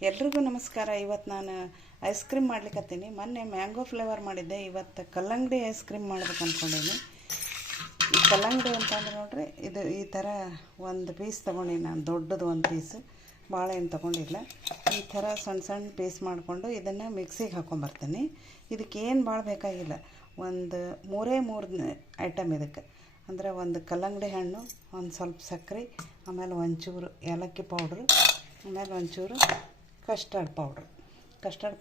ಎಲ್ರಿಗೂ ನಮಸ್ಕಾರ. ಇವತ್ತು ನಾನು ಐಸ್ ಕ್ರೀಮ್ ಮಾಡ್ಲಿಕ್ಕತ್ತೀನಿ. ಮೊನ್ನೆ ಮ್ಯಾಂಗೋ ಫ್ಲೇವರ್ ಮಾಡಿದ್ದೆ. ಇವತ್ತು ಕಲ್ಲಂಗಡಿ ಐಸ್ ಕ್ರೀಮ್ ಮಾಡ್ಬೇಕು ಅಂದ್ಕೊಂಡೀನಿ. ಈ ಕಲ್ಲಂಗಡಿ ಅಂತಂದ್ರೆ ನೋಡ್ರಿ, ಇದು ಈ ಥರ ಒಂದು ಪೀಸ್ ತೊಗೊಂಡಿನಿ ನಾನು, ದೊಡ್ಡದು ಒಂದು ಪೀಸ್, ಭಾಳ ಏನು ತೊಗೊಂಡಿಲ್ಲ. ಈ ಥರ ಸಣ್ಣ ಸಣ್ಣ ಪೀಸ್ ಮಾಡಿಕೊಂಡು ಇದನ್ನು ಮಿಕ್ಸಿಗೆ ಹಾಕ್ಕೊಂಬರ್ತೀನಿ. ಇದಕ್ಕೆ ಏನು ಭಾಳ ಬೇಕಾಗಿಲ್ಲ, ಒಂದು ಮೂರು ಐಟಮ್ ಇದಕ್ಕೆ. ಅಂದರೆ ಒಂದು ಕಲ್ಲಂಗಡಿ ಹಣ್ಣು, ಒಂದು ಸ್ವಲ್ಪ ಸಕ್ಕರೆ, ಆಮೇಲೆ ಒಂಚೂರು ಏಲಕ್ಕಿ ಪೌಡ್ರು, ಆಮೇಲೆ ಒಂಚೂರು ಕಸ್ಟರ್ಡ್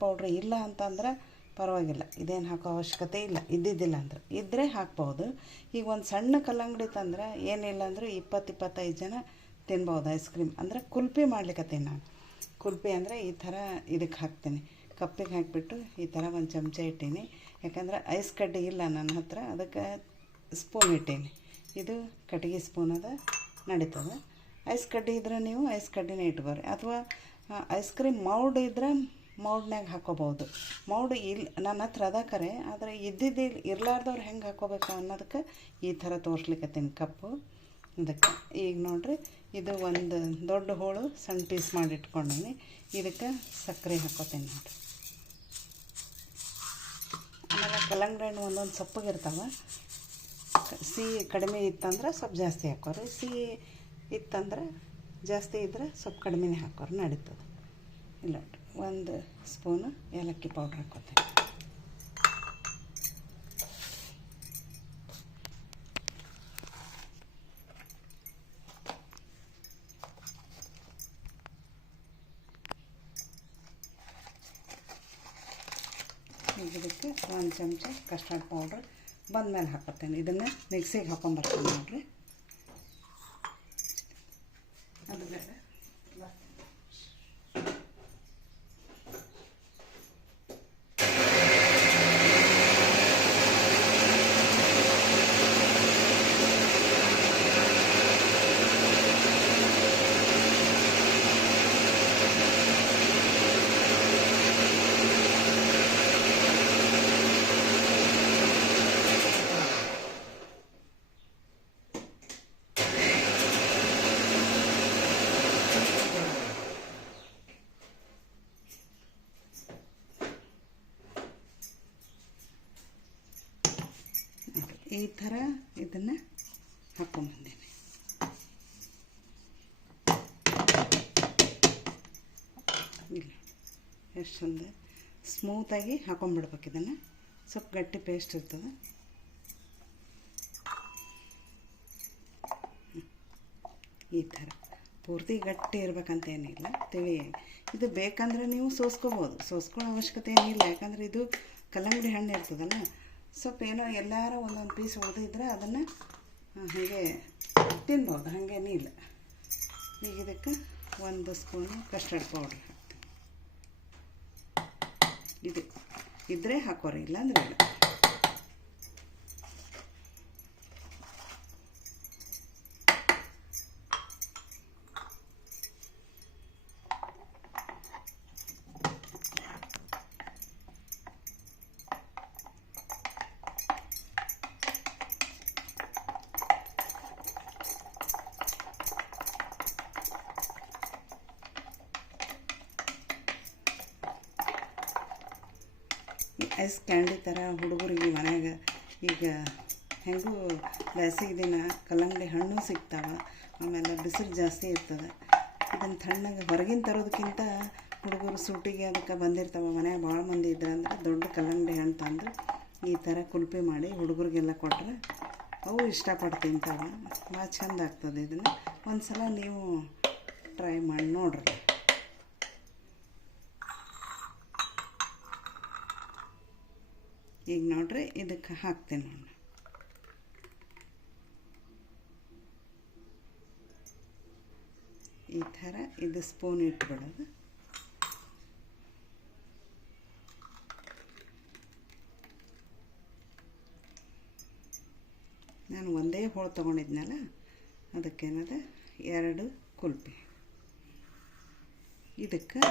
ಪೌಡ್ರ್ ಇಲ್ಲ ಅಂತಂದ್ರೆ ಪರವಾಗಿಲ್ಲ, ಇದೇನು ಹಾಕೋ ಅವಶ್ಯಕತೆ ಇಲ್ಲ. ಇದ್ದಿದ್ದಿಲ್ಲ ಅಂದ್ರೆ ಇದ್ದರೆ ಹಾಕ್ಬೋದು. ಈಗ ಒಂದು ಸಣ್ಣ ಕಲ್ಲಂಗಡಿ ತಂದ್ರೆ ಏನಿಲ್ಲ ಅಂದರೂ 20-25 ಜನ ತಿನ್ಬೋದು ಐಸ್ ಕ್ರೀಮ್. ಅಂದರೆ ಕುಲ್ಫಿ ಮಾಡ್ಲಿಕ್ಕತ್ತೀನಿ ನಾನು. ಕುಲ್ಫಿ ಅಂದರೆ ಈ ಥರ ಇದಕ್ಕೆ ಹಾಕ್ತೀನಿ, ಕಪ್ಪಿಗೆ ಹಾಕಿಬಿಟ್ಟು ಈ ಥರ ಒಂದು ಚಮಚ ಇಟ್ಟೀನಿ. ಯಾಕಂದ್ರೆ ಐಸ್ ಕಡ್ಡಿ ಇಲ್ಲ ನನ್ನ ಹತ್ರ, ಅದಕ್ಕೆ ಸ್ಪೂನ್ ಇಟ್ಟೀನಿ. ಇದು ಕಟ್ಟಿಗೆ ಸ್ಪೂನ್ ಅದ, ನಡೀತದೆ. ಐಸ್ ಕಡ್ಡಿ ಇದ್ರೆ ನೀವು ಐಸ್ ಕಡ್ಡಿನೇ ಇಟ್ಕೋರಿ, ಅಥವಾ ಐಸ್ ಕ್ರೀಮ್ ಮೌಲ್ಡ್ ಇದ್ರೆ ಮೌಲ್ಡ್ನಾಗ ಹಾಕೋಬೋದು. ಮೌಲ್ಡ್ ಇಲ್ಲ ನನ್ನ ಹತ್ರ ಅದ ಕರೆ, ಆದರೆ ಇರಲಾರ್ದವ್ರು ಹೆಂಗೆ ಹಾಕೋಬೇಕು ಅನ್ನೋದಕ್ಕೆ ಈ ಥರ ತೋರಿಸ್ಲಿಕ್ಕತ್ತೀನಿ ಕಪ್ಪು. ಇದಕ್ಕೆ ಈಗ ನೋಡಿರಿ, ಇದು ಒಂದು ದೊಡ್ಡ ಹೋಳು ಸಣ್ಣ ಪೀಸ್ ಮಾಡಿ ಇಟ್ಕೊಂಡೀನಿ. ಇದಕ್ಕೆ ಸಕ್ಕರೆ ಹಾಕೋತೀನಿ ನೋಡಿರಿ. ಆಮೇಲೆ ಕಲ್ಲಂಗಡಿ ಹಣ್ಣು ಒಂದೊಂದು ಸಪ್ಪಗಿರ್ತಾವೆ. ಸಿಹಿ ಕಡಿಮೆ ಇತ್ತಂದ್ರೆ ಸ್ವಲ್ಪ ಜಾಸ್ತಿ ಹಾಕೋರಿ, ಸಿಹಿ ಇತ್ತಂದ್ರೆ ಜಾಸ್ತಿ ಇದ್ದರೆ ಸ್ವಲ್ಪ ಕಡಿಮೆನೇ ಹಾಕೋರು, ನಡೀತದೆ. ಇಲ್ಲ, ಒಂದು ಸ್ಪೂನು ಏಲಕ್ಕಿ ಪೌಡ್ರ್ ಹಾಕೋತೀನಿ. ಇದಕ್ಕೆ ಒಂದು ಚಮಚ ಕಸ್ಟರ್ಡ್ ಪೌಡ್ರ್ ಬಂದಮೇಲೆ ಹಾಕೋತೀನಿ. ಇದನ್ನು ಮಿಕ್ಸಿಗೆ ಹಾಕೊಂಬರ್ತೀನಿ ನೋಡಿರಿ. ಅದು ಬೇಡ, ಈ ಥರ ಇದನ್ನು ಹಾಕ್ಕೊಂಬಂದೇನೆ. ಇಲ್ಲ, ಎಷ್ಟು ಚಂದ ಸ್ಮೂತಾಗಿ ಹಾಕೊಂಡ್ಬಿಡ್ಬೇಕು. ಇದನ್ನು ಸ್ವಲ್ಪ ಗಟ್ಟಿ ಪೇಸ್ಟ್ ಇರ್ತದೆ. ಈ ಥರ ಪೂರ್ತಿ ಗಟ್ಟಿ ಇರ್ಬೇಕಂತ ಏನಿಲ್ಲ, ತಿಳಿಯಾಗಿ. ಇದು ಬೇಕಂದ್ರೆ ನೀವು ಸೋಸ್ಕೋಬೋದು, ಸೋಸ್ಕೊಳ್ಳೋ ಅವಶ್ಯಕತೆ ಏನಿಲ್ಲ. ಯಾಕಂದರೆ ಇದು ಕಲ್ಲಂಗಡಿ ಹಣ್ಣು ಇರ್ತದಲ್ಲ, ಸ್ವಲ್ಪ ಏನೋ ಎಲ್ಲಾರು ಒಂದೊಂದು ಪೀಸ್ ಉಳಿದಿದ್ರೆ ಅದನ್ನು ಹಾಗೆ ತಿನ್ಬೋದು, ಹಾಗೇನೂ ಇಲ್ಲ. ಈಗ ಇದಕ್ಕೆ ಒಂದು ಸ್ಪೂನು ಕಸ್ಟರ್ಡ್ ಪೌಡ್ರ್ ಹಾಕ್ತೀನಿ. ಇದು ಇದ್ದರೆ ಹಾಕೋರಿ, ಇಲ್ಲ ಅಂದರೆ ಇಲ್ಲ. ಐಸ್ ಕ್ಯಾಂಡಿ ಥರ ಹುಡುಗರಿಗೆ ಮನ್ಯಾಗ ಈಗ ಹೆಂಗೂ ಬೇಸಿಗೆ ದಿನ ಕಲ್ಲಂಗಡಿ ಹಣ್ಣು ಸಿಗ್ತಾವೆ, ಆಮೇಲೆ ಬಿಸಿಲು ಜಾಸ್ತಿ ಇರ್ತದೆ. ಇದನ್ನು ತಣ್ಣಗೆ ಹೊರಗಿನ ತರೋದಕ್ಕಿಂತ ಹುಡುಗರು ಸೂಟಿಗೆ ಅದಕ್ಕೆ ಬಂದಿರ್ತಾವೆ, ಮನ್ಯಾಗ ಭಾಳ ಮಂದಿ ಇದ್ರೆ ಅಂದ್ರೆ ದೊಡ್ಡ ಕಲ್ಲಂಗಡಿ ಹಣ್ಣು ತಂದು ಈ ಥರ ಕುಲ್ಫಿ ಮಾಡಿ ಹುಡುಗರಿಗೆಲ್ಲ ಕೊಟ್ಟರೆ ಅವು ಇಷ್ಟಪಟ್ಟು ತಿಂತಾವೆ. ಭಾಳ ಚೆಂದ ಆಗ್ತದೆ. ಇದನ್ನು ಒಂದು ಸಲ ನೀವು ಟ್ರೈ ಮಾಡಿ ನೋಡ್ರಿ. ಈಗ ನೋಡ್ರಿ, ಇದಕ್ಕೆ ಹಾಕ್ತೀನಿ ನಾನು. ಈ ಥರ ಇದು ಸ್ಪೂನ್ ಇಟ್ಬಿಡೋದು. ನಾನು ಒಂದೇ ಹೋಳು ತೊಗೊಂಡಿದ್ನಲ್ಲ, ಅದಕ್ಕೇನದ 2 ಕುಲ್ಫಿ. ಇದಕ್ಕೆ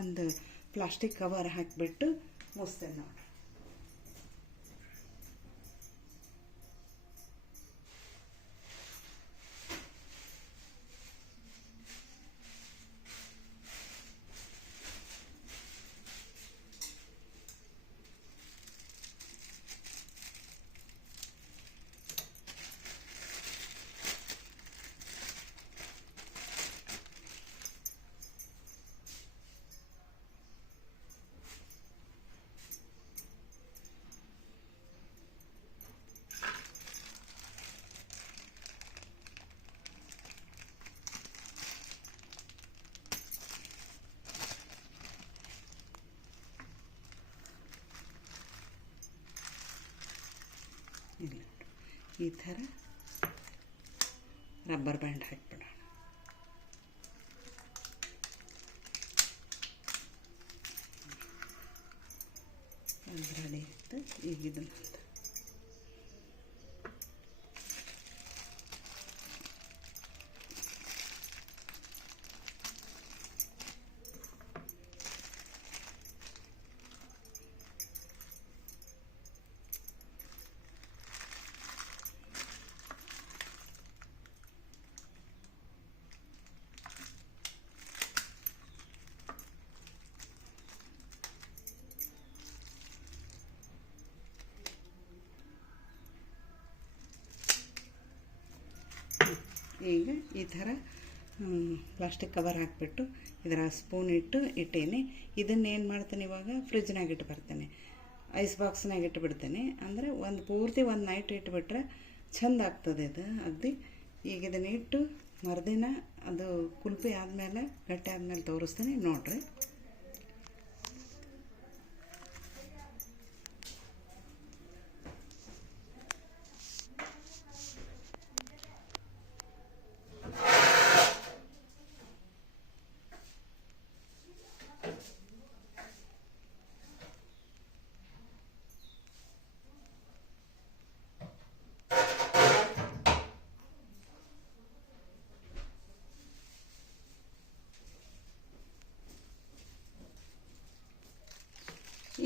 ಒಂದು ಪ್ಲಾಸ್ಟಿಕ್ ಕವರ್ ಹಾಕಿಬಿಟ್ಟು ಮುಚ್ತೇನೆ ನೋಡಿ. ಈ ಥರ ರಬ್ಬರ್ ಬ್ಯಾಂಡ್ ಹಾಕಿಬಿಡೋಣ. ಅದು ರೆಡಿ ಆಯಿತು. ಈಗ ಇದನ್ನು ಈಗ ಈ ಥರ ಪ್ಲಾಸ್ಟಿಕ್ ಕವರ್ ಹಾಕಿಬಿಟ್ಟು ಇದರ ಸ್ಪೂನ್ ಇಟ್ಟೇನೆ. ಇದನ್ನೇನು ಮಾಡ್ತೇನೆ, ಇವಾಗ ಫ್ರಿಜ್ನಾಗ ಇಟ್ಟು ಬರ್ತೇನೆ, ಐಸ್ ಬಾಕ್ಸ್ನಾಗ ಇಟ್ಟು ಬಿಡ್ತೇನೆ. ಅಂದರೆ ಪೂರ್ತಿ ಒಂದು ನೈಟ್ ಇಟ್ಬಿಟ್ರೆ ಚೆಂದ ಆಗ್ತದೆ ಇದು ಅಗದಿ. ಈಗ ಇದನ್ನ ಇಟ್ಟು ಮರುದಿನ ಅದು ಕುಲ್ಪಿ ಆದಮೇಲೆ ಗಟ್ಟಿ ಆದಮೇಲೆ ತೋರಿಸ್ತೇನೆ, ನೋಡಿರಿ.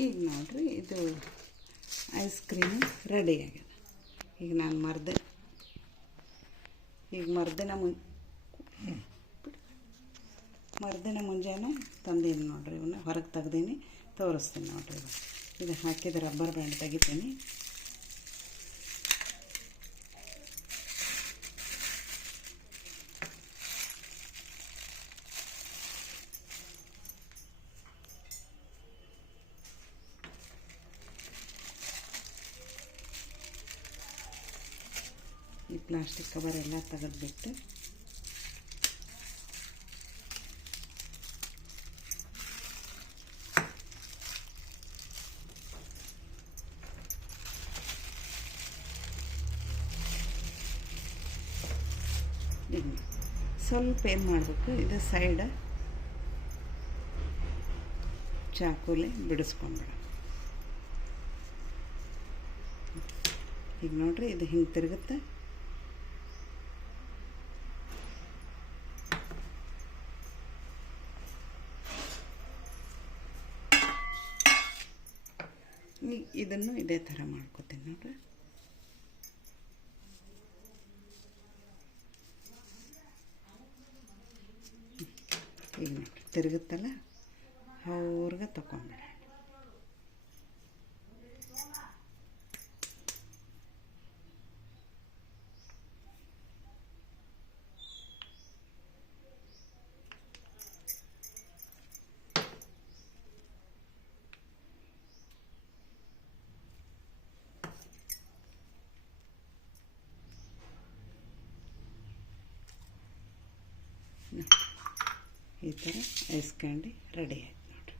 ಈಗ ನೋಡಿರಿ, ಇದು ಐಸ್ ಕ್ರೀಮ್ ರೆಡಿ ಆಗಿದೆ. ಈಗ ನಾನು ಮರುದಿನ ಮುಂಜಾನೆ ತಂದೀನಿ ನೋಡಿರಿ. ಇವನ್ನ ಹೊರಗೆ ತೆಗ್ದೀನಿ, ತೋರಿಸ್ತೀನಿ ನೋಡಿರಿ. ಇದು ಹಾಕಿದ ರಬ್ಬರ್ ಬ್ಯಾಂಡ್ ತೆಗಿತೀನಿ. ಈ ಪ್ಲಾಸ್ಟಿಕ್ ಕವರ್ ಎಲ್ಲ ತೆಗೆದ್ಬಿಟ್ಟು ಸ್ವಲ್ಪ ಏನು ಮಾಡಬೇಕು, ಇದು ಸೈಡ್ ಚಾಕುಲಿ ಬಿಡಿಸ್ಕೊಂಡ್ಬಿಡ. ಈಗ ನೋಡ್ರಿ, ಇದು ಹಿಂಗೆ ತಿರುಗುತ್ತೆ. ಇದನ್ನು ಇದೇ ಥರ ಮಾಡ್ಕೊತೀನಿ ನೋಡ್ರಿ. ಈಗ ನೋಡ್ರಿ ತಿರುಗುತ್ತಲ್ಲ, ಅವ್ರಿಗೆ ತಗೊಂಡ್ಬಿಡ. ಈ ಥರ ಐಸ್ ಕ್ಯಾಂಡಿ ರೆಡಿ ಆಯ್ತು ನೋಡಿರಿ.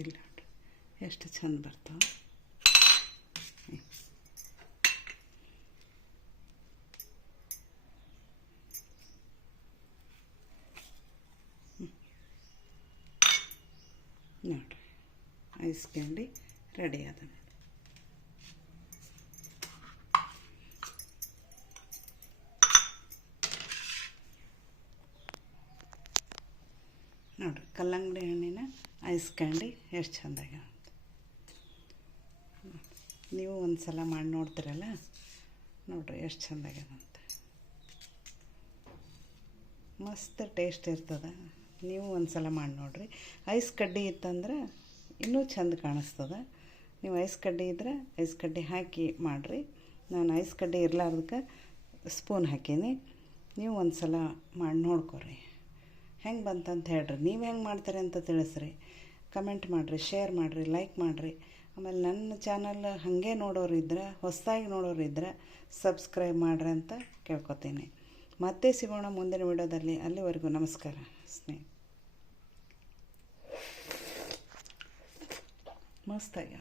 ಇಲ್ಲ ನೋಡಿರಿ ಎಷ್ಟು ಚಂದ ಬರ್ತಾವೆ. ನೋಡಿರಿ ಐಸ್ ಕ್ಯಾಂಡಿ ರೆಡಿ ಆದ. ನೋಡಿರಿ ಕಲ್ಲಂಗಡಿ ಹಣ್ಣಿನ ಐಸ್ ಕ್ಯಾಂಡಿ ಎಷ್ಟು ಚೆಂದಾಗ್ಯಾವ ಅಂತ. ನೀವು ಒಂದು ಸಲ ಮಾಡಿ ನೋಡ್ತೀರಲ್ಲ, ನೋಡಿರಿ ಎಷ್ಟು ಚೆಂದಾಗ್ಯಾವಂತ. ಮಸ್ತ್ ಟೇಸ್ಟ್ ಇರ್ತದೆ. ನೀವು ಒಂದು ಸಲ ಮಾಡಿ ನೋಡಿರಿ. ಐಸ್ ಕಡ್ಡಿ ಇತ್ತಂದ್ರೆ ಇನ್ನೂ ಚೆಂದ ಕಾಣಿಸ್ತದೆ. ನೀವು ಐಸ್ ಕಡ್ಡಿ ಇದ್ದರೆ ಐಸ್ ಕಡ್ಡಿ ಹಾಕಿ ಮಾಡಿರಿ. ನಾನು ಐಸ್ ಕಡ್ಡಿ ಇರಲಾರ್ದಕ್ಕೆ ಸ್ಪೂನ್ ಹಾಕೀನಿ. ನೀವು ಒಂದು ಸಲ ಮಾಡಿ ನೋಡ್ಕೊರಿ, ಹೆಂಗೆ ಬಂತಂತ ಹೇಳ್ರಿ. ನೀವು ಹೆಂಗೆ ಮಾಡ್ತೀರಿ ಅಂತ ತಿಳಿಸ್ರಿ. ಕಮೆಂಟ್ ಮಾಡಿರಿ, ಶೇರ್ ಮಾಡಿರಿ, ಲೈಕ್ ಮಾಡಿರಿ. ಆಮೇಲೆ ನನ್ನ ಚಾನಲ್ ಹಾಗೆ ನೋಡೋರಿದ್ರೆ, ಹೊಸದಾಗಿ ನೋಡೋರಿದ್ರೆ ಸಬ್ಸ್ಕ್ರೈಬ್ ಮಾಡ್ರಿ ಅಂತ ಕೇಳ್ಕೊತೀನಿ. ಮತ್ತೆ ಸಿಗೋಣ ಮುಂದಿನ ವಿಡಿಯೋದಲ್ಲಿ. ಅಲ್ಲಿವರೆಗೂ ನಮಸ್ಕಾರ ಸ್ನೇಹಿತರೆ. ಮಸ್ತ್ ಆಗ್ಯಾವ.